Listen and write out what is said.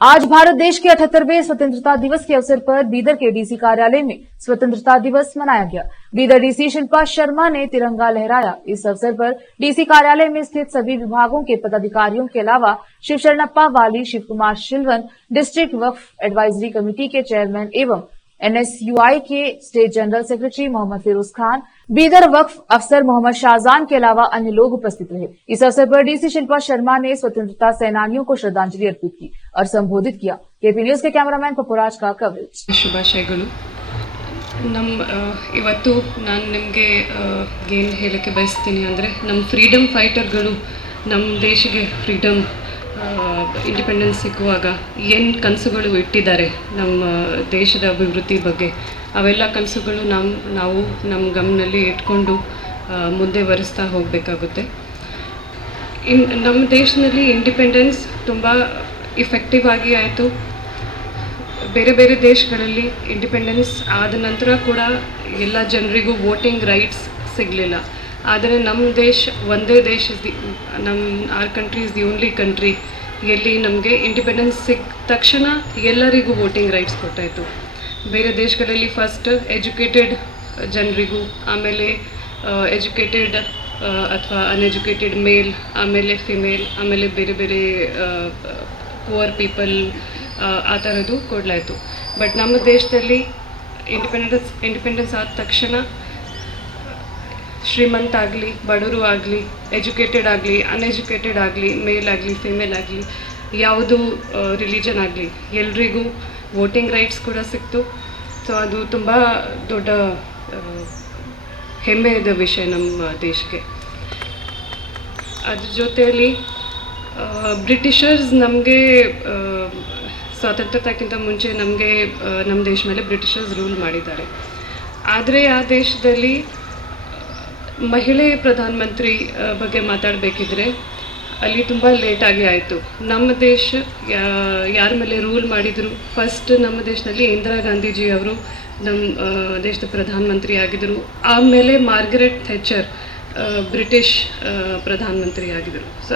आज भारत देश के 78वें स्वतंत्रता दिवस के अवसर पर बीदर के डीसी कार्यालय में स्वतंत्रता दिवस मनाया गया। बीदर डीसी शिल्पा शर्मा ने तिरंगा लहराया। इस अवसर पर डीसी कार्यालय में स्थित सभी विभागों के पदाधिकारियों के अलावा Shiv Sharanappa Wali, Shiv Kumar Shilvan, district Waqf advisory committee के चेयरमैन एवं NSUI के state general secretary Mohammad Firoz Khan, Bidar Waqf अफसर मोहम्मद शाहजान के अलावा अन्य लोग उपस्थित रहे। इस अवसर पर डीसी शिल्पा शर्मा ने स्वतंत्रता सेनानियों को श्रद्धांजलि अर्पित की और संबोधित किया। केपी न्यूज के कैमरामैन पपुराज का कवरेज। ಶುಭಾಶಯಗಳು। ಇವತ್ತು ನಾನು ನಿಮಗೆ ಏನು ಹೇಳಕ್ಕೆ ಬಯಸ್ತೀನಿ ಅಂದರೆ ನಮ್ಮ ಫ್ರೀಡಮ್ ಫೈಟರ್ಗಳು ನಮ್ಮ ದೇಶಕ್ಕೆ ಫ್ರೀಡಮ್ ಇಂಡಿಪೆಂಡೆನ್ಸ್ ಸಿಕ್ಕುವಾಗ ಏನು ಕನಸುಗಳು ಇಟ್ಟಿದ್ದಾರೆ ನಮ್ಮ ದೇಶದ ಅಭಿವೃದ್ಧಿ ಬಗ್ಗೆ, ಅವೆಲ್ಲ ಕನಸುಗಳು ನಾವು ನಮ್ಮ ಗಮನದಲ್ಲಿ ಇಟ್ಕೊಂಡು ಮುಂದೆ ವರಿಸ್ತಾ ಹೋಗಬೇಕಾಗುತ್ತೆ. ನಮ್ಮ ದೇಶದಲ್ಲಿ ಇಂಡಿಪೆಂಡೆನ್ಸ್ ತುಂಬ ಇಫೆಕ್ಟಿವ್ ಆಗಿ ಆಯಿತು. ಬೇರೆ ಬೇರೆ ದೇಶಗಳಲ್ಲಿ ಇಂಡಿಪೆಂಡೆನ್ಸ್ ಆದ ನಂತರ ಕೂಡ ಎಲ್ಲ ಜನರಿಗೂ ವೋಟಿಂಗ್ ರೈಟ್ಸ್ ಸಿಗಲಿಲ್ಲ. ಆದರೆ ನಮ್ಮ ದೇಶ ಒಂದೇ ದೇಶ, our country is the only country ಎಲ್ಲಿ ನಮಗೆ ಇಂಡಿಪೆಂಡೆನ್ಸ್ ಸಿಕ್ಕ ತಕ್ಷಣ ಎಲ್ಲರಿಗೂ ವೋಟಿಂಗ್ ರೈಟ್ಸ್ ಕೊಟ್ಟಾಯಿತು. ಬೇರೆ ದೇಶಗಳಲ್ಲಿ ಫಸ್ಟ್ ಎಜುಕೇಟೆಡ್ ಜನರಿಗೂ, ಆಮೇಲೆ ಎಜುಕೇಟೆಡ್ ಅಥವಾ ಅನ್ಎಜುಕೇಟೆಡ್ ಮೇಲ್, ಆಮೇಲೆ ಫಿಮೇಲ್, ಆಮೇಲೆ ಬೇರೆ ಬೇರೆ ಪುವರ್ ಪೀಪಲ್ ಆ ಥರದ್ದು ಕೊಡಲಾಯಿತು. ಬಟ್ ನಮ್ಮ ದೇಶದಲ್ಲಿ ಇಂಡಿಪೆಂಡೆನ್ಸ್ ಆದ ತಕ್ಷಣ ಶ್ರೀಮಂತ ಆಗಲಿ, ಬಡವರು ಆಗಲಿ, ಎಜುಕೇಟೆಡ್ ಆಗಲಿ, ಅನ್ಎಜುಕೇಟೆಡ್ ಆಗಲಿ, ಮೇಲ್ ಆಗಲಿ, ಫಿಮೇಲ್ ಆಗಲಿ, ಯಾವುದು ರಿಲಿಜನ್ ಆಗಲಿ, ಎಲ್ರಿಗೂ ವೋಟಿಂಗ್ ರೈಟ್ಸ್ ಕೂಡ ಸಿಕ್ತು. ಸೊ ಅದು ತುಂಬ ದೊಡ್ಡ ಹೆಮ್ಮೆಯ ವಿಷಯ ನಮ್ಮ ದೇಶಕ್ಕೆ. ಅದ್ರ ಜೊತೆಯಲ್ಲಿ ಬ್ರಿಟಿಷರ್ಸ್ ನಮಗೆ ಸ್ವಾತಂತ್ರ್ಯಕ್ಕಿಂತ ಮುಂಚೆ ನಮ್ಮ ದೇಶ ಮೇಲೆ ಬ್ರಿಟಿಷರ್ಸ್ ರೂಲ್ ಮಾಡಿದ್ದಾರೆ. ಆದರೆ ಆ ದೇಶದಲ್ಲಿ ಮಹಿಳೆ ಪ್ರಧಾನಮಂತ್ರಿ ಬಗ್ಗೆ ಮಾತಾಡಬೇಕಿದ್ರೆ ಅಲ್ಲಿ ತುಂಬ ಲೇಟಾಗಿ ಆಯಿತು. ನಮ್ಮ ದೇಶ ಯಾರ ಮೇಲೆ ರೂಲ್ ಮಾಡಿದರು, ಫಸ್ಟ್ ನಮ್ಮ ದೇಶದಲ್ಲಿ ಇಂದಿರಾ ಗಾಂಧೀಜಿ ಅವರು ನಮ್ಮ ದೇಶದ ಪ್ರಧಾನಮಂತ್ರಿ ಆಗಿದ್ದರು. ಆಮೇಲೆ ಮಾರ್ಗರೆಟ್ ಥೆಚರ್ ಬ್ರಿಟಿಷ್ ಪ್ರಧಾನಮಂತ್ರಿ ಆಗಿದ್ದರು. ಸೊ